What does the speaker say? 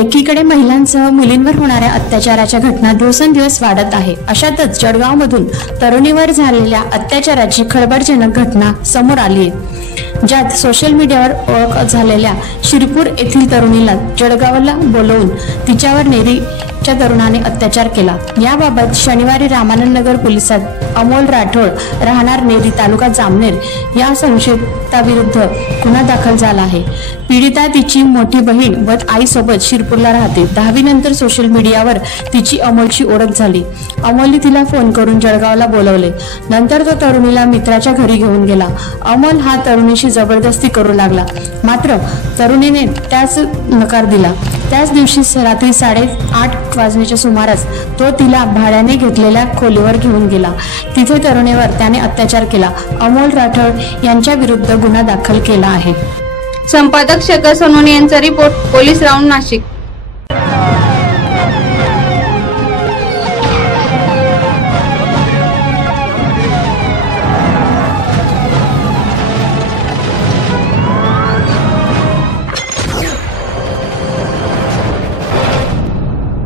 एकीकडे महिलांसह मुलींवर होणाऱ्या अत्याचाराच्या घटना दिवसेंदिवस वाढत आहे. अशातच जळगावमधून तरुणीवर झालेल्या अत्याचाराची खळबळजनक घटना समोर आली आहे, ज्यात सोशल मीडियावर ओळख झालेल्या शिरपूर येथील तरुणीला जळगावला बोलवून तिच्यावर नेरीच्या तरुणाने अत्याचार केला. याबाबत शनिवारी रामानंद नगर पोलिसात अमोल राठोड राहणार नेरी तालुका जामनेर या संशयिताविरुद्ध गुन्हा दाखल झाला आहे. पीडिता तिची मोठी बहीण व आईसोबत शिरपूरला राहते. 10वी नंतर सोशल मीडियावर तिची अमोलची ओळख झाली. अमोलने तिला फोन करून जळगावला बोलवले. नंतर तो तरुणीला मित्राच्या घरी घेऊन गेला. अमोल हा तरुणीशी जबरदस्ती करू लागला, मात्र तरुणीने त्यास नकार दिला. त्याच दिवशी रात्री 8:30 वाजण्याच्या सुमारास तो तिला भाड्याने घेतलेल्या खोलीवर घेऊन गेला. तिथे तरुणीवर त्याने अत्याचार केला. अमोल राठोड यांच्या विरुद्ध गुन्हा दाखल केला आहे. संपादक शेखर सोनवणे यांचा रिपोर्ट, पोलीस राऊंड, नाशिक.